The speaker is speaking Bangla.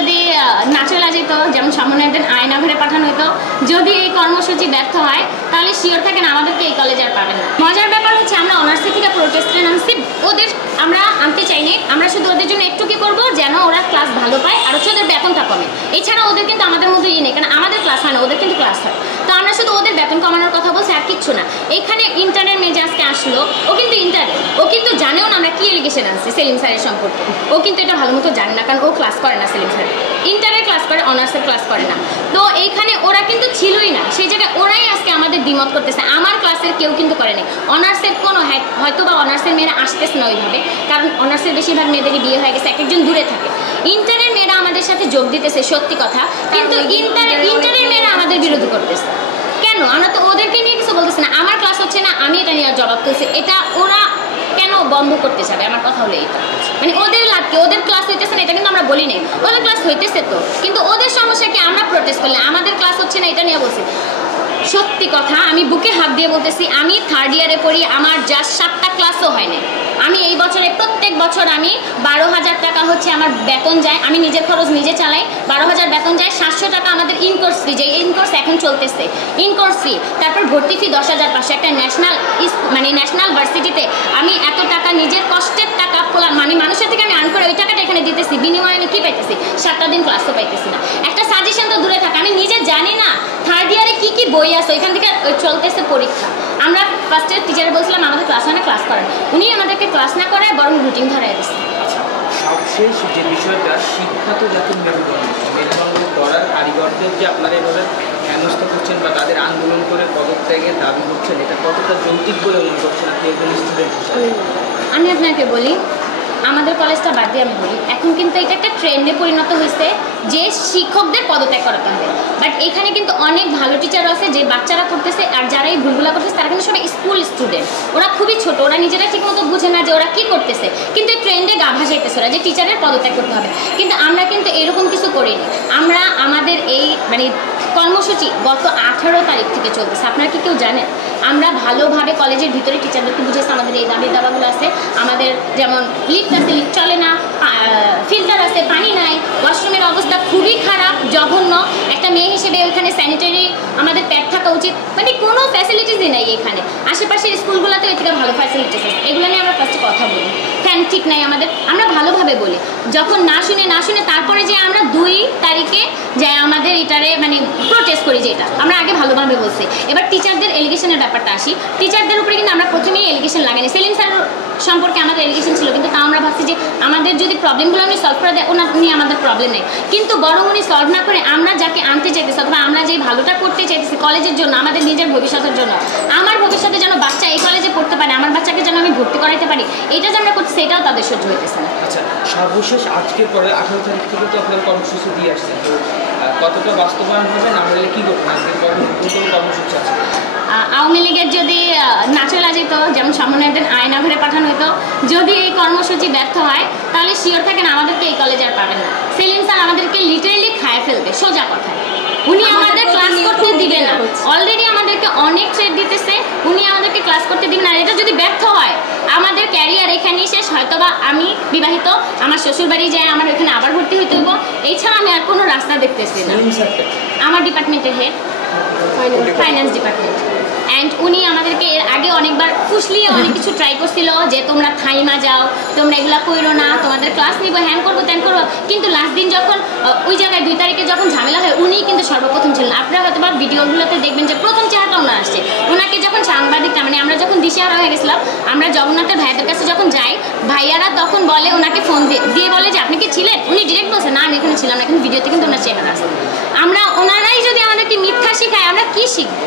যদি না চলে যেত, যেমন সামনে একদিন আয়না ঘরে পাঠানো হতো, যদি এই কর্মসূচি ব্যর্থ হয় তাহলে শিওর থাকেন আমাদেরকে এই কলেজে আর পাবেন না। মজার ব্যাপার হচ্ছে আমরা অনার্সে থেকে প্রোটেস্টে নামছি, ওদের আমরা আনতে চাইনি, আমরা শুধু ওদের জন্য একটু কি করবো যেন ওরা ক্লাস ভালো পায় আর হচ্ছে ওদের বেতনটা কমে। এছাড়া ওদের কিন্তু আমাদের মধ্যে নেই, কারণ আমাদের ক্লাস হয় না, ওদের কিন্তু ক্লাস হয়। তো আমরা শুধু ওদের বেতন কমানোর কথা বলছি, আর কিচ্ছু না। এখানে ইন্টার্নের মেয়ে যে আজকে আসলো, ও কিন্তু ইন্টার্ন, ও কিন্তু জানেও না আমরা কি এলিগেশন আনছি সেলিম স্যারের সম্পর্কে। ও কিন্তু এটা ভালো মতো জানে না, কারণ ও ক্লাস করে না সেলিম স্যার, ইন্টারের ক্লাস করে, অনার্সের ক্লাস করে না। তো এইখানে ওরা কিন্তু ছিলই না, সেই জায়গায় ওরাই আজকে আমাদের দ্বিমত করতেছে। আমার ক্লাসের কেউ কিন্তু করেনি, অনার্সের কোনো হয়তো বা অনার্সের মেয়েরা আসতেছে না ওইভাবে, কারণ অনার্সের বেশিরভাগ মেয়েদেরই বিয়ে হয়ে গেছে, এক একজন দূরে থাকে। ইন্টারের মেয়েরা আমাদের সাথে যোগ দিতেছে সত্যি কথা, কিন্তু ইন্টারের মেয়েরা আমাদের বিরোধী করতেছে কেন? আমরা তো ওদেরকে নিয়ে কিছু বলতেছি না, আমার ক্লাস হচ্ছে না, আমি এটা নিয়ে জবাব তুলছি, এটা ওরা কেন বন্ধ করতে চাবে? আমার কথা হলো এটা, মানে ওদের লাভকে, ওদের ক্লাস হইতেছে না এটা কিন্তু আমরা বলি নাই, ওদের ক্লাস হইতেছে তো, কিন্তু ওদের সমস্যা কি আমরা প্রোটেস্ট করলে? আমাদের ক্লাস হচ্ছে না এটা নিয়ে বলছি। সত্যি কথা, আমি বুকে হাত দিয়ে বলতেছি, আমি থার্ড ইয়ারে পড়ি, আমার জাস্ট 7টা ক্লাসও হয় না। আমি এই বছরে প্রত্যেক বছর আমি 12,000 টাকা হচ্ছে আমার বেতন যায়, আমি নিজের খরচ নিজে চালাই, 12,000 বেতন যায়, 700 টাকা আমাদের ইনকোর্স ফি, যে ইনকোর্স এখন চলতেছে ইনকোর্স ফি, তারপর ভর্তি ফি 10,500, একটা ন্যাশনাল ভার্সিটিতে আমি এত টাকা নিজের কষ্টের টাকা মানে মানুষের থেকে আমি আর্ন করে ওই টাকাটা এখানে দিতেছি, বিনিময়ে আমি কি পাইতেছি? 7টা দিন ক্লাসও পাইতেছি না। একটা সাজেশন তো দূরে থাকে, আমি নিজে জানি না থার্ড ইয়ারে কি কি বই আছে, ওইখান থেকে চলতেছে পরীক্ষা। আমরা ফার্স্ট ইয়ার টিচারে বলছিলাম আমাদের ক্লাস হয় না, ক্লাস করেন, উনি আমাদেরকে ক্লাস না করায় বরং রুটিন ধরাই দিচ্ছে। সবশেষ যে বিষয়টা, শিক্ষা তো জাতির মেরুদণ্ড করার কারিগরদের যে আপনারা এভাবে হেনস্থা করছেন বা তাদের আন্দোলন করে পদত্যাগের দাবি করছেন, এটা কতটা যৌক্তিক বলে মনে করছেন আপনি একজন স্টুডেন্ট হিসেবে? আমি আপনাকে বলি, আমাদের কলেজটা বাদ দিয়ে আমি বলি, এখন কিন্তু এটা একটা ট্রেন্ডে পরিণত হয়েছে যে শিক্ষকদের পদত্যাগ করাতে হবে। বাট এখানে কিন্তু অনেক ভালো টিচার আছে যে বাচ্চারা করতেছে, আর যারা এই ভুলগুলা করতেছে তারা কিন্তু সবাই স্কুল স্টুডেন্ট, ওরা খুবই ছোট, ওরা নিজেরা ঠিক মতো বুঝে না যে ওরা কি করতেছে, কিন্তু ট্রেন্ডে গা ভাসাইতেছে ওরা যে টিচারের পদত্যাগ করতে হবে। কিন্তু আমরা কিন্তু এরকম কিছু করিনি, আমরা আমাদের এই কর্মসূচি গত 18 তারিখ থেকে চলতেছে। আপনারা কি কেউ জানেন? আমরা ভালোভাবে কলেজের ভিতরে টিচারদেরকে বুঝেছি আমাদের এই দাবি দাবাগুলো আছে, আমাদের যেমন লিফট আছে, লিফট চলে না, ফিল্টার আছে, পানি নাই, ওয়াশরুমের অবস্থা খুবই খারাপ, জঘন্য। একটা মেয়ে হিসেবে ওইখানে স্যানিটারি আমাদের প্যাড থাকা উচিত, মানে কোনো ফ্যাসিলিটিসই নাই এখানে। আশেপাশের স্কুলগুলোতে এর থেকে ভালো ফ্যাসিলিটিস আছে, এগুলো নিয়ে আমরা ফার্স্টে কথা বলি। ফ্যান ঠিক নাই আমাদের, আমরা ভালোভাবে বলি। যখন না শুনে তারপরে যে আমরা 2 তারিখে যাই আমাদের এটারে প্রোটেস্ট করি, যে এটা আমরা আগে ভালোভাবে বলছি। এবার টিচারদের এলিগেশনের ব্যাপারটা আসি, টিচারদের উপরে কিন্তু আমরা প্রথমেই এলিগেশন লাগাইনি। সেলিম স্যার সম্পর্কে আমাদের এলিগেশন ছিল, কিন্তু তাও আমরা ভাবছি যে আমাদের যদি প্রবলেমগুলো উনি সলভ করে দেয়, ওনার নিয়ে আমাদের প্রবলেম নেই, কিন্তু বরং উনি সলভ না করে আমরা যাকে আনতে চাইতেছি অথবা আমরা যে ভালোটা করতে চাইতেছি কলেজের জন্য, আমাদের নিজের ভবিষ্যতের জন্য, আমার ভবিষ্যতে যেন বাচ্চা এই কলেজে পড়তে পারে, আমার বাচ্চাকে যেন আমি ভর্তি করাইতে পারি, এটা যে আমরা করছি সেটাও তাদের সহ্য হইতেছে না। আচ্ছা, সর্বশেষ আজকের পরে 18 তারিখ থেকে তো আপনার কর্মসূচি দিয়ে আসছেন, তো কতটা বাস্তবায়ন হবে না হলে কী করবেন? আজকের কোন কর্মসূচি আছে? আওয়ামী লীগের যদি না চলে যেত, যেমন সামনে একদিন আয়না ঘরে পাঠানো হতো, যদি এই কর্মসূচি ব্যর্থ হয় তাহলে শিওর থাকেন আমাদেরকে এই কলেজে আর পাবেন না। সেলিম স্যার আমাদেরকে লিটারেলি খায় ফেলবে, সোজা কথায়। উনি আমাদের ক্লাস করতে দিবে না, অলরেডি আমাদেরকে অনেক থ্রেট দিতেছে, উনি আমাদেরকে ক্লাস করতে দিবেন না। এটা যদি ব্যর্থ হয় আমাদের ক্যারিয়ার এখানেই শেষ, হয়তোবা আমি বিবাহিত, আমার শ্বশুরবাড়ি যায়, আমার ওইখানে আবার ভর্তি হইতে হবো, এছাড়া আমি আর কোনো রাস্তা দেখতেছি না। আমার ডিপার্টমেন্টের হেড, ফাইন্যান্স ডিপার্টমেন্ট, অ্যান্ড উনি আমাদেরকে এর আগে অনেকবার ফুসলিয়ে অনেক কিছু ট্রাই করছিল যে তোমরা থাইমা যাও, তোমরা এগুলো করো না, তোমাদের ক্লাস নিবো, হ্যান করবো, ত্যান করবো, কিন্তু লাস্ট দিন যখন ওই জায়গায় 2 তারিখে যখন ঝামেলা হয়, উনিই কিন্তু সর্বপ্রথম ছিলেন। আপনারা হয়তো বা ভিডিওগুলোতে দেখবেন যে প্রথম চেহারাটা ওনার আসছে। ওনাকে যখন সাংবাদিকরা আমরা যখন দিশেহারা হয়ে গেছিলাম, আমরা জগন্নাথের ভাইয়াদের কাছে যখন যাই, ভাইয়ারা তখন বলে, ওনাকে ফোন দিয়ে বলে যে আপনি কি ছিলেন? উনি ডিরেক্ট বলছে না আমি এখানে ছিলাম না, কিন্তু ভিডিওতে কিন্তু ওনার চেহারা আছে। ওনারাই যদি আমাদেরকে মিথ্যা শিখায়, আমরা কি শিখবো?